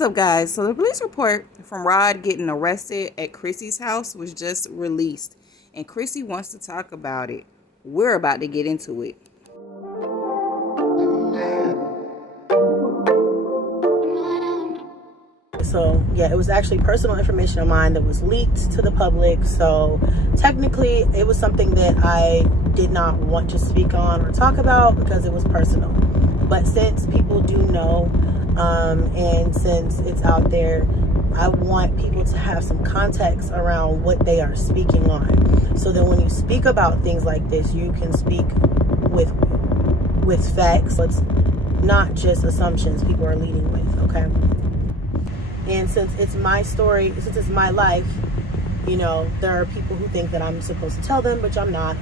What's up, guys? So the police report from Rod getting arrested at Chrissy's house was just released, and Chrissy wants to talk about it. We're about to get into it. So yeah, it was actually personal information of mine that was leaked to the public. So technically it was something that I did not want to speak on or talk about because it was personal. But since people do know, and since it's out there, I want people to have some context around what they are speaking on, so that when you speak about things like this, you can speak with facts. It's not just assumptions people are leading with, okay? And since it's my story, since it's my life, you know, there are people who think that I'm supposed to tell them, which I'm not.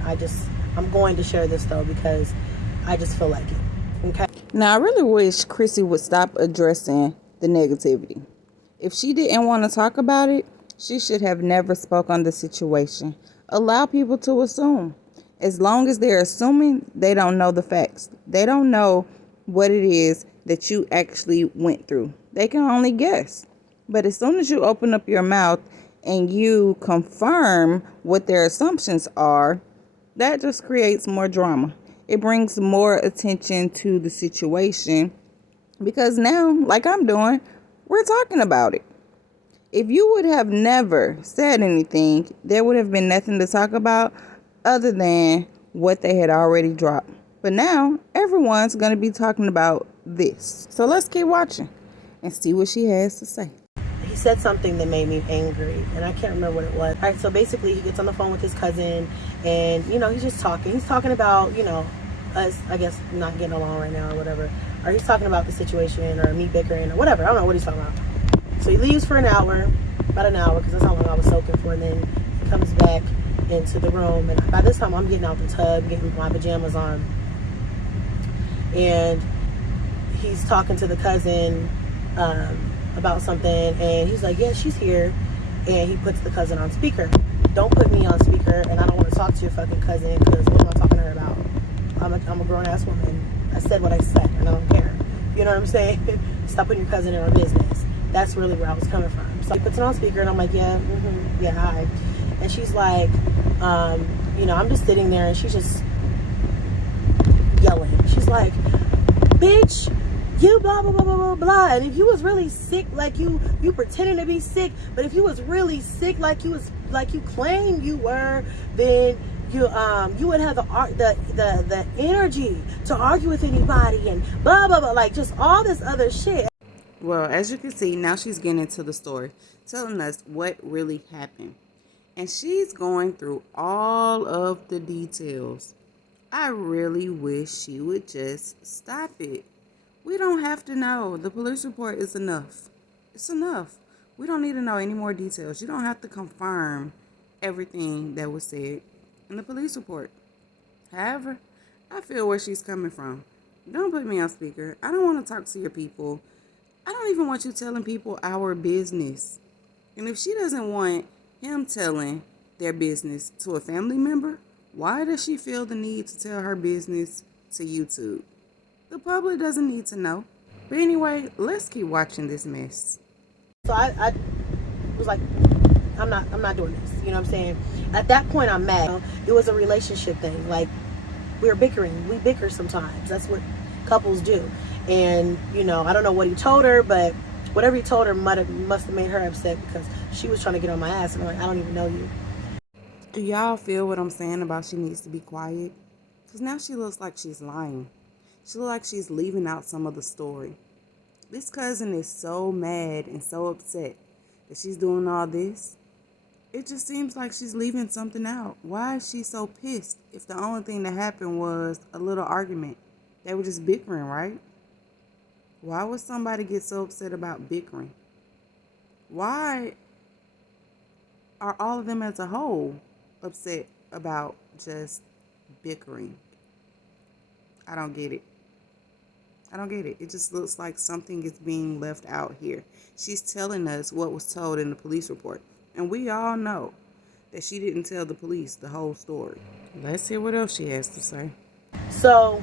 I'm going to share this though because I just feel like it, okay? Now, I really wish Chrissy would stop addressing the negativity. If she didn't want to talk about it, she should have never spoke on the situation. Allow people to assume. As long as they're assuming, they don't know the facts. They don't know what it is that you actually went through. They can only guess. But as soon as you open up your mouth and you confirm what their assumptions are, that just creates more drama. It brings more attention to the situation because now, like I'm doing, we're talking about it. If you would have never said anything, there would have been nothing to talk about other than what they had already dropped. But now, everyone's going to be talking about this. So let's keep watching and see what she has to say. He said something that made me angry, and I can't remember what it was. All right, so basically he gets on the phone with his cousin, and, you know, he's just talking. He's talking about, you know, us, I guess, not getting along right now or whatever. Or he's talking about the situation or me bickering or whatever. I don't know what he's talking about. So he leaves for about an hour, because that's how long I was soaking for. And then he comes back into the room. And by this time, I'm getting out the tub, getting my pajamas on. And he's talking to the cousin about something. And he's like, yeah, she's here. And he puts the cousin on speaker. Don't put me on speaker. And I don't want to talk to your fucking cousin, because what am I talking to her about? I'm a grown-ass woman. I said what I said, and I don't care. You know what I'm saying? Stop putting your cousin in our business. That's really where I was coming from. So he puts it on speaker, and I'm like, yeah, yeah, hi. And she's like, you know, I'm just sitting there, and she's just yelling. She's like, bitch, you blah, blah, blah, blah, blah, blah. And if you was really sick, like you pretending to be sick, but if you was really sick, like you claimed you were, then you would have the energy to argue with anybody and blah blah blah, like just all this other shit. Well, as you can see, now she's getting into the story, telling us what really happened. And she's going through all of the details. I really wish she would just stop it. We don't have to know. The police report is enough. It's enough. We don't need to know any more details. You don't have to confirm everything that was said in the police report. However, I feel where she's coming from. Don't put me on speaker. I don't want to talk to your people. I don't even want you telling people our business. And if she doesn't want him telling their business to a family member, why does she feel the need to tell her business to YouTube? The public doesn't need to know. But anyway, let's keep watching this mess. So I was like, I'm not doing this. You know what I'm saying? At that point, I'm mad. It was a relationship thing. Like, we were bickering. We bicker sometimes. That's what couples do. And, you know, I don't know what he told her, but whatever he told her must have made her upset, because she was trying to get on my ass. And I'm like, I don't even know you. Do y'all feel what I'm saying about she needs to be quiet? Because now she looks like she's lying. She looks like she's leaving out some of the story. This cousin is so mad and so upset that she's doing all this. It just seems like she's leaving something out. Why is she so pissed if the only thing that happened was a little argument? They were just bickering, right? Why would somebody get so upset about bickering? Why are all of them as a whole upset about just bickering? I don't get it. I don't get it. It just looks like something is being left out here. She's telling us what was told in the police report. And we all know that she didn't tell the police the whole story. Let's hear what else she has to say. So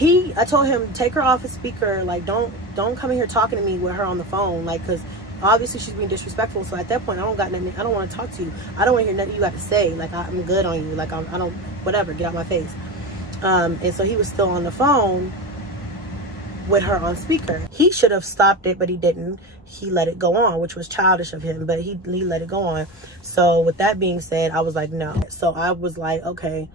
I told him, take her off his speaker. Like, don't come in here talking to me with her on the phone. Like, because obviously she's being disrespectful. So at that point, I don't want to talk to you. I don't want to hear nothing you got to say. Like, I'm good on you. Like, I don't, whatever, get out my face. And so he was still on the phone with her on speaker. He should have stopped it, but he didn't. He let it go on, which was childish of him, but he let it go on. So with that being said, I was like, no. So I was like, okay,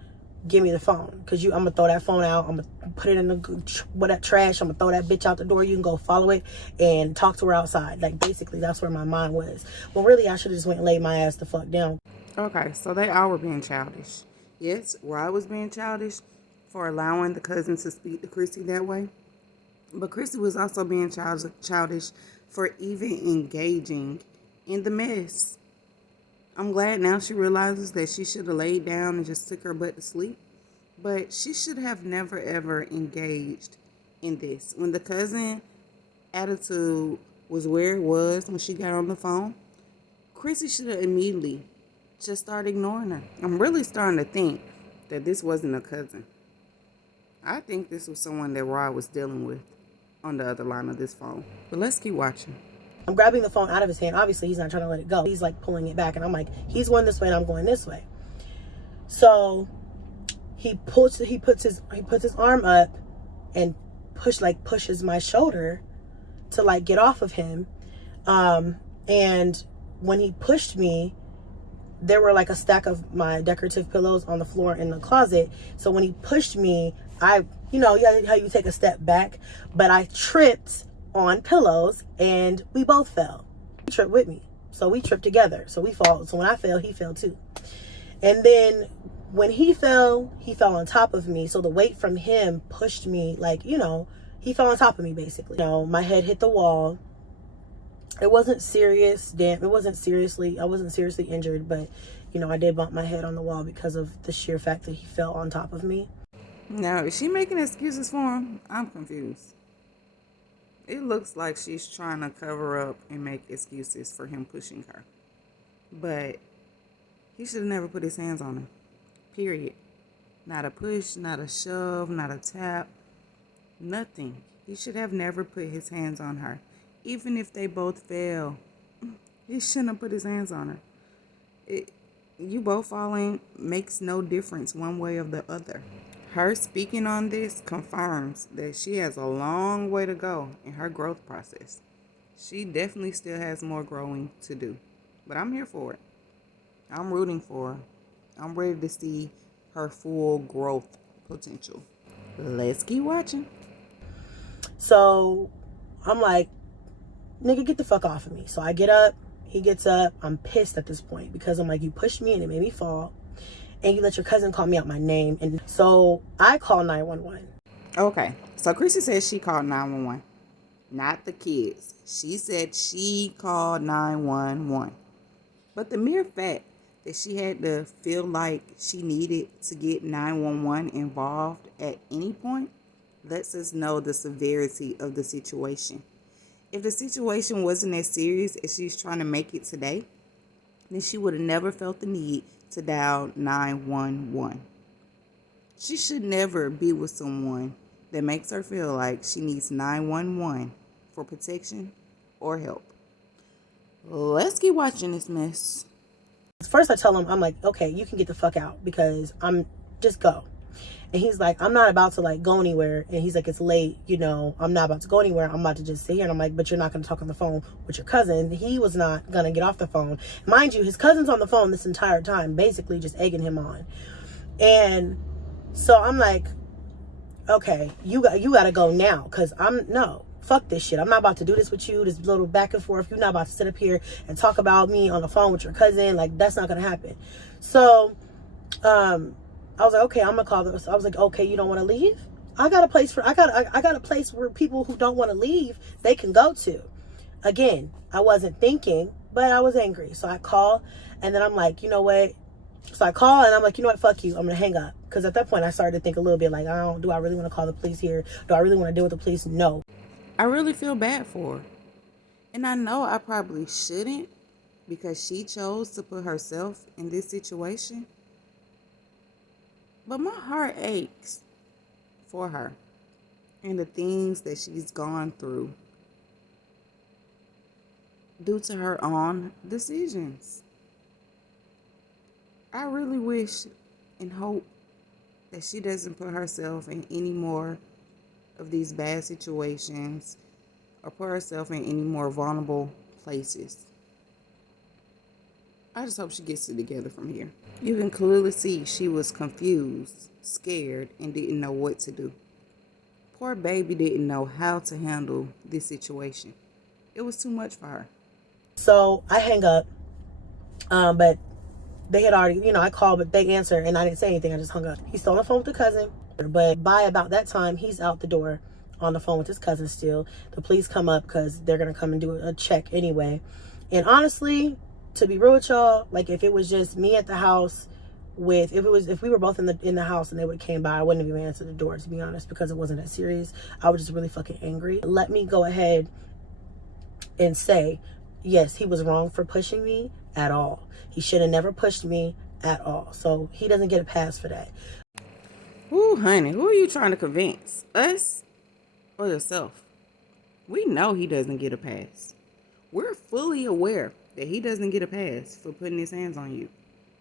give me the phone, because I'm gonna throw that phone out. I'm gonna put it in that trash. I'm gonna throw that bitch out the door. You can go follow it and talk to her outside. Like, basically, that's where my mind was. Well, really, I should have just went and laid my ass the fuck down. Okay, so they all were being childish. Yes, Rod was being childish for allowing the cousin to speak to Chrissy that way. But Chrissy was also being childish for even engaging in the mess. I'm glad now she realizes that she should have laid down and just took her butt to sleep. But she should have never, ever engaged in this. When the cousin attitude was where it was when she got on the phone, Chrissy should have immediately just started ignoring her. I'm really starting to think that this wasn't a cousin. I think this was someone that Rod was dealing with on the other line of this phone. But let's keep watching. I'm grabbing the phone out of his hand. Obviously, he's not trying to let it go. He's like pulling it back, and I'm like, he's going this way and I'm going this way. So he puts his arm up and pushes my shoulder to like get off of him. And when he pushed me, there were like a stack of my decorative pillows on the floor in the closet. So when he pushed me, how you take a step back, but I tripped on pillows and we both fell. He tripped with me, so we tripped together, so we fall. So when I fell, he fell too. And then when he fell on top of me, so the weight from him pushed me, like, he fell on top of me basically. My head hit the wall. It wasn't serious, I wasn't seriously injured, but I did bump my head on the wall because of the sheer fact that he fell on top of me. Now, is she making excuses for him? I'm confused. It looks like she's trying to cover up and make excuses for him pushing her. But he should have never put his hands on her. Period. Not a push, not a shove, not a tap. Nothing. He should have never put his hands on her. Even if they both fell, he shouldn't have put his hands on her. You both falling makes no difference one way or the other. Her speaking on this confirms that she has a long way to go in her growth process. She definitely still has more growing to do. But I'm here for it. I'm rooting for her. I'm ready to see her full growth potential. Let's keep watching. So I'm like, nigga, get the fuck off of me. So I get up. He gets up. I'm pissed at this point because I'm like, you pushed me and it made me fall. And you let your cousin call me out my name. And so I call 911. Okay. So Chrissy says she called 911. Not the kids. She said she called 911. But the mere fact that she had to feel like she needed to get 911 involved at any point lets us know the severity of the situation. If the situation wasn't as serious as she's trying to make it today, then she would have never felt the need to dial 911. She should never be with someone that makes her feel like she needs 911 for protection or help. Let's keep watching this mess. First I tell him, I'm like, okay, you can get the fuck out because just go. And he's like, I'm not about to like go anywhere. And he's like, it's late, I'm not about to go anywhere. I'm about to just sit here. And I'm like, but you're not going to talk on the phone with your cousin. He was not going to get off the phone. Mind you, his cousin's on the phone this entire time, basically just egging him on. And so I'm like, okay, you got to go now. Cause no, fuck this shit. I'm not about to do this with you. This little back and forth. You're not about to sit up here and talk about me on the phone with your cousin. Like, that's not going to happen. So, I was like, okay, I'm gonna call them. I was like, okay, you don't want to leave? I got a place where people who don't want to leave, they can go to. Again, I wasn't thinking, but I was angry. So I call, and then I'm like, you know what? So I call, and I'm like, you know what? Fuck you. I'm gonna hang up. Because at that point, I started to think a little bit like, do I really want to call the police here? Do I really want to deal with the police? No. I really feel bad for her. And I know I probably shouldn't because she chose to put herself in this situation. But my heart aches for her. and the things that she's gone through due to her own decisions. I really wish and hope that she doesn't put herself in any more of these bad situations or put herself in any more vulnerable places. I just hope she gets it together from here. You can clearly see she was confused, scared, and didn't know what to do. Poor baby didn't know how to handle this situation. It was too much for her. So I hang up, but they had already, I called, but they answered, and I didn't say anything. I just hung up. He's still on the phone with the cousin, but by about that time, he's out the door on the phone with his cousin still. The police come up because they're going to come and do a check anyway. And honestly, to be real with y'all, like if it was just me at the house if we were both in the house and they would have came by, I wouldn't have even answered the door, to be honest, because it wasn't that serious. I was just really fucking angry. Let me go ahead and say, yes, he was wrong for pushing me at all. He should have never pushed me at all. So he doesn't get a pass for that. Ooh, honey, who are you trying to convince? Us or yourself? We know he doesn't get a pass. We're fully aware that he doesn't get a pass for putting his hands on you.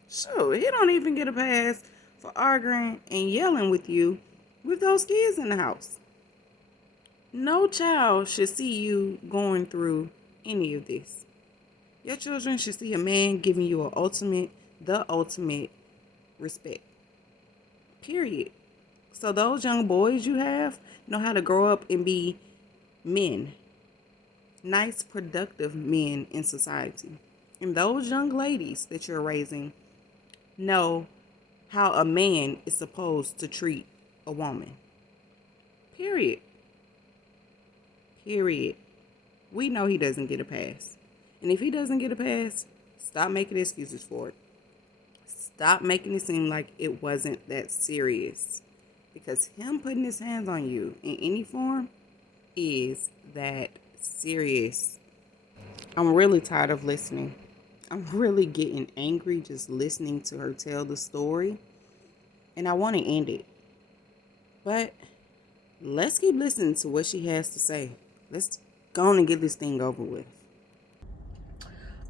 Sure, he don't even get a pass for arguing and yelling with you with those kids in the house. No child should see you going through any of this. Your children should see a man giving you the ultimate respect. Period. So those young boys you have know how to grow up and be men. Nice, productive men in society. And those young ladies that you're raising know how a man is supposed to treat a woman. Period. Period. We know he doesn't get a pass. And if he doesn't get a pass, stop making excuses for it. Stop making it seem like it wasn't that serious. Because him putting his hands on you in any form is that serious. I'm really tired of listening. I'm really getting angry just listening to her tell the story. And I want to end it. But let's keep listening to what she has to say. Let's go on and get this thing over with.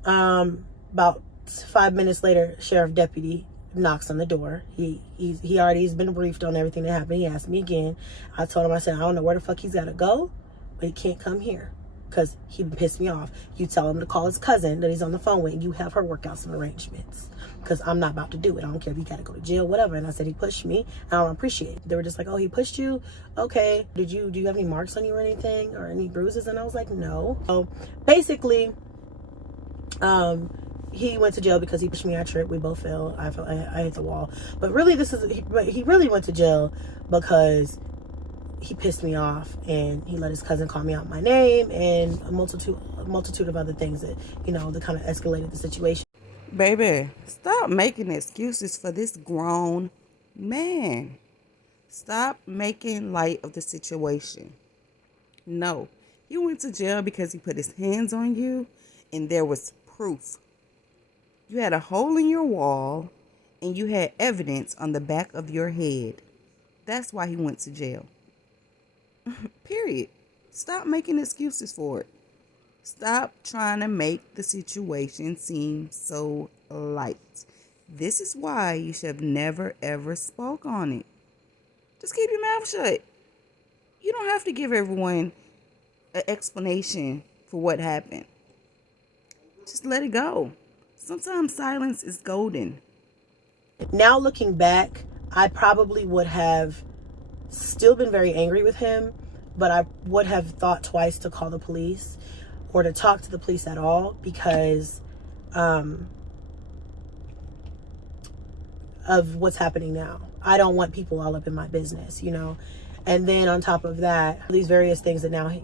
About 5 minutes later, sheriff deputy knocks on the door. He's been briefed on everything that happened. He asked me again. I told him, I said, I don't know where the fuck he's got to go, but he can't come here because he pissed me off. You tell him to call his cousin that he's on the phone with, and you have her work out some arrangements, because I'm not about to do it. I don't care if you got to go to jail, whatever. And I said, he pushed me. I don't appreciate it. They were just like, oh, he pushed you? Okay. Do you have any marks on you or anything, or any bruises? And I was like, no. So basically, he went to jail because he pushed me. I tripped. We both fell. I hit the wall. But really, he really went to jail because he pissed me off, and he let his cousin call me out my name, and a multitude of other things that, that kind of escalated the situation. Baby, stop making excuses for this grown man. Stop making light of the situation. No, he went to jail because he put his hands on you, and there was proof. You had a hole in your wall, and you had evidence on the back of your head. That's why he went to jail. Period. Stop making excuses for it. Stop trying to make the situation seem so light. This is why you should have never ever spoke on it. Just keep your mouth shut. You don't have to give everyone an explanation for what happened. Just let it go. Sometimes silence is golden. Now looking back, I probably would have still been very angry with him, but I would have thought twice to call the police or to talk to the police at all, because of what's happening now. I don't want people all up in my business, And then on top of that, these various things that now,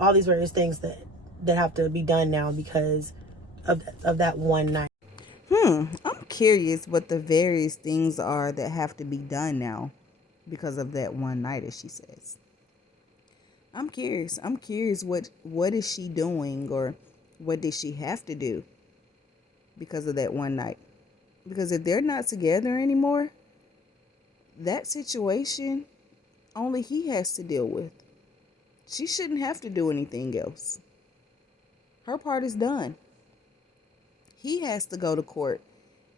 all these various things that have to be done now because of that one night. I'm curious what the various things are that have to be done now because of that one night, as she says. I'm curious what is she doing, or what did she have to do because of that one night? Because if they're not together anymore, that situation only he has to deal with. She shouldn't have to do anything else. Her part is done. He has to go to court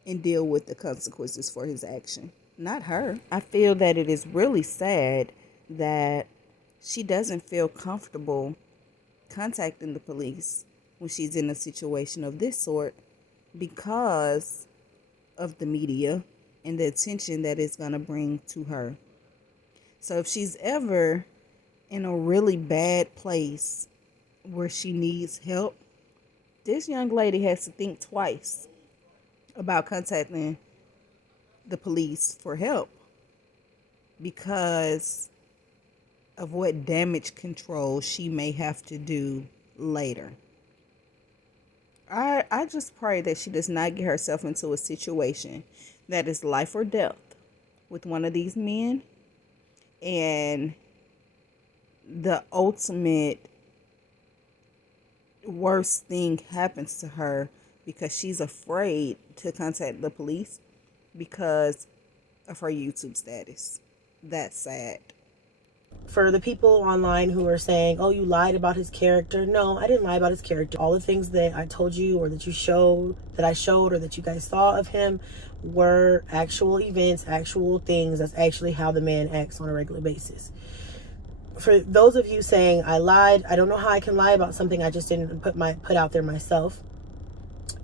and deal with the consequences for his action, not her. I feel that it is really sad that she doesn't feel comfortable contacting the police when she's in a situation of this sort because of the media and the attention that it's going to bring to her. So if she's ever in a really bad place where she needs help, this young lady has to think twice about contacting the police for help because of what damage control she may have to do later. I just pray that she does not get herself into a situation that is life or death with one of these men, and the ultimate worst thing happens to her because she's afraid to contact the police because of her YouTube status. That's sad. For the people online who are saying, oh, you lied about his character. No, I didn't lie about his character. All the things that I told you or that you showed, that I showed or that you guys saw of him were actual events, actual things. That's actually how the man acts on a regular basis. For those of you saying I lied, I don't know how I can lie about something I just didn't put out there myself.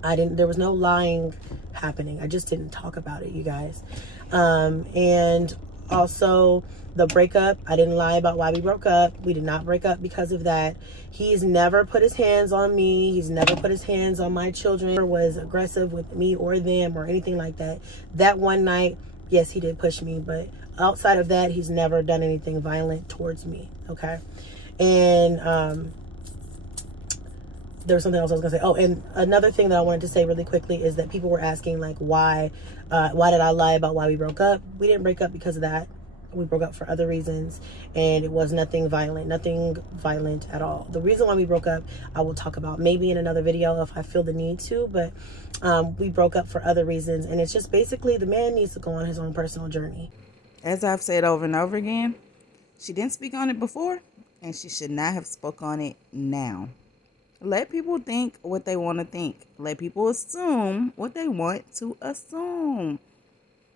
There was no lying happening. I just didn't talk about it, you guys. And also the breakup, I didn't lie about why we broke up. We did not break up because of that. He's never put his hands on me. He's never put his hands on my children or was aggressive with me or them or anything like that. That one night, yes, he did push me, but outside of that, he's never done anything violent towards me. Okay. And there was something else I was gonna say. Oh, and another thing that I wanted to say really quickly is that people were asking, like, why did I lie about why we broke up? We didn't break up because of that. We broke up for other reasons, and it was nothing violent at all. The reason why we broke up, I will talk about maybe in another video if I feel the need to, but we broke up for other reasons, and it's just basically the man needs to go on his own personal journey. As I've said over and over again, she didn't speak on it before, and she should not have spoke on it now. Let people think what they want to think. Let people assume what they want to assume.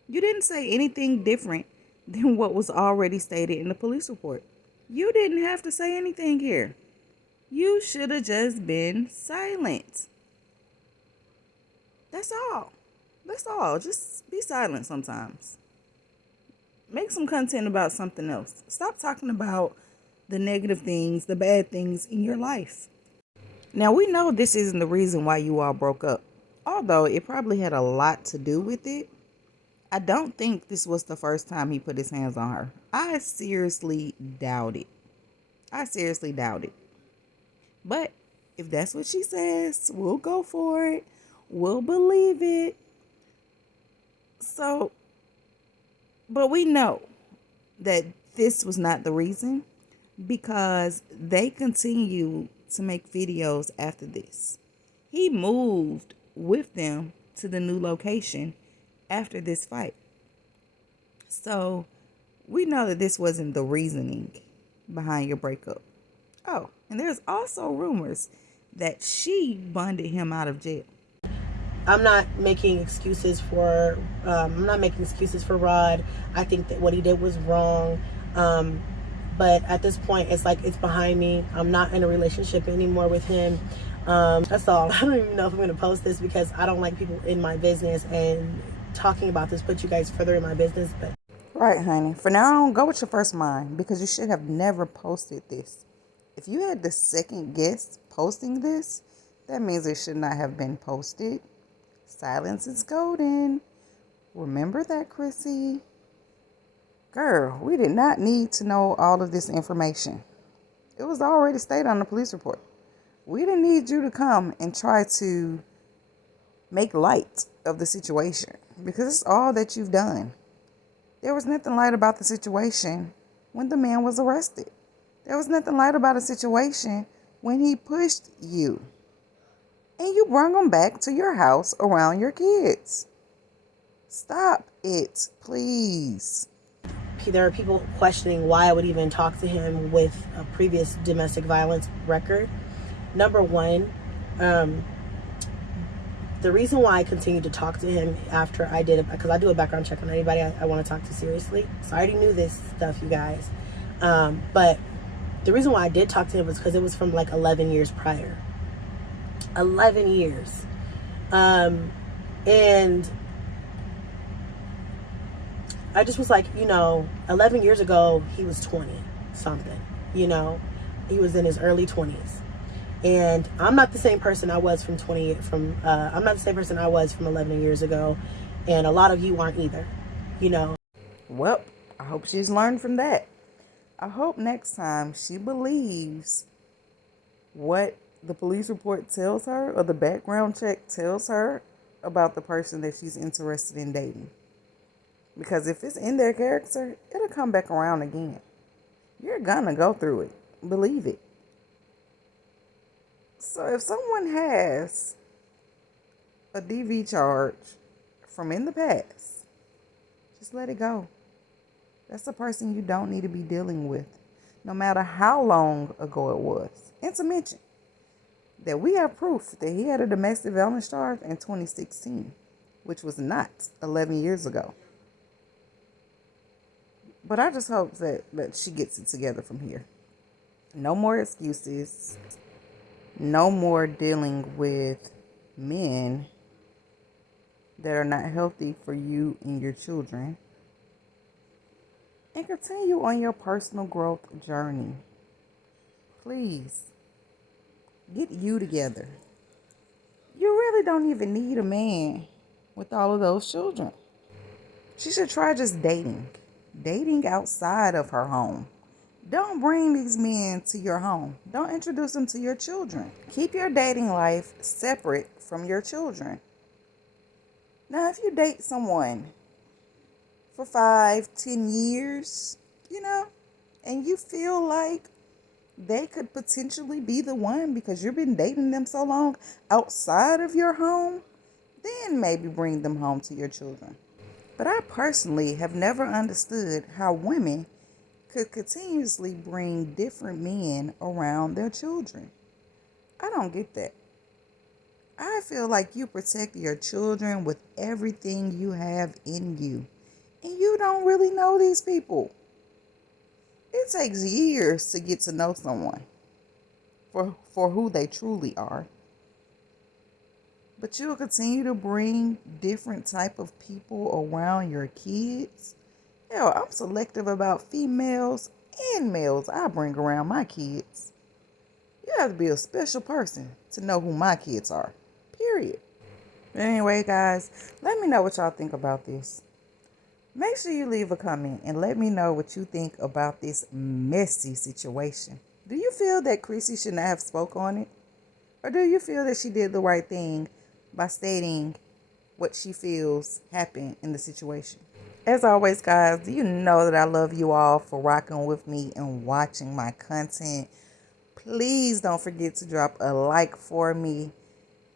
You didn't say anything different than what was already stated in the police report. You didn't have to say anything here. You should have just been silent. That's all. That's all. Just be silent sometimes. Make some content about something else. Stop talking about the negative things, the bad things in your life. Now, we know this isn't the reason why you all broke up, although it probably had a lot to do with it. I don't think this was the first time he put his hands on her. I seriously doubt it. But if that's what she says, we'll go for it. We'll believe it. So, but we know that this was not the reason because they continue to make videos after this. He moved with them to the new location after this fight. So we know that this wasn't the reasoning behind your breakup. Oh, and there's also rumors that she bonded him out of jail. I'm not making excuses for Rod. I think that what he did was wrong. But at this point, it's like it's behind me. I'm not in a relationship anymore with him. That's all. I don't even know if I'm going to post this because I don't like people in my business, and talking about this puts you guys further in my business. But Right, honey. For now on, go with your first mind because you should have never posted this. If you had the second guess posting this, that means it should not have been posted. Silence is golden. Remember that, Chrissy. Girl, we did not need to know all of this information. It was already stated on the police report. We didn't need you to come and try to make light of the situation because it's all that you've done. There was nothing light about the situation when the man was arrested. There was nothing light about a situation when he pushed you. And you brought him back to your house around your kids. Stop it, please. there are people questioning why I would even talk to him with a previous domestic violence record. Number one, the reason why I continued to talk to him after I did it, because I do a background check on anybody I want to talk to seriously. So I already knew this stuff, you guys. But the reason why I did talk to him was because it was from like 11 years prior. 11 years. And I just was like, 11 years ago, he was 20 something, he was in his early 20s. And I'm not the same person I was I'm not the same person I was from 11 years ago. And a lot of you aren't either, Well, I hope she's learned from that. I hope next time she believes what the police report tells her or the background check tells her about the person that she's interested in dating. Because if it's in their character, it'll come back around again. You're gonna go through it. Believe it. So if someone has a DV charge from in the past, just let it go. That's a person you don't need to be dealing with, no matter how long ago it was. And to mention that we have proof that he had a domestic violence charge in 2016, which was not 11 years ago. But I just hope that she gets it together from here. No more excuses. No more dealing with men that are not healthy for you and your children. And continue on your personal growth journey. Please, get you together. You really don't even need a man with all of those children. She should try just dating. Dating outside of her home. Don't bring these men to your home. Don't introduce them to your children. Keep your dating life separate from your children. Now, if you date someone for 5-10 years, and you feel like they could potentially be the one because you've been dating them so long outside of your home, then maybe bring them home to your children. But I personally have never understood how women could continuously bring different men around their children. I don't get that. I feel like you protect your children with everything you have in you. And you don't really know these people. It takes years to get to know someone for who they truly are. But you'll continue to bring different type of people around your kids. Hell, I'm selective about females and males I bring around my kids. You have to be a special person to know who my kids are. Period. But anyway, guys, let me know what y'all think about this. Make sure you leave a comment and let me know what you think about this messy situation. Do you feel that Chrissy should not have spoke on it? Or do you feel that she did the right thing by stating what she feels happened in the situation? As always, guys, you know that I love you all for rocking with me and watching my content. Please don't forget to drop a like for me.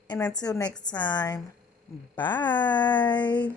And until next time, bye.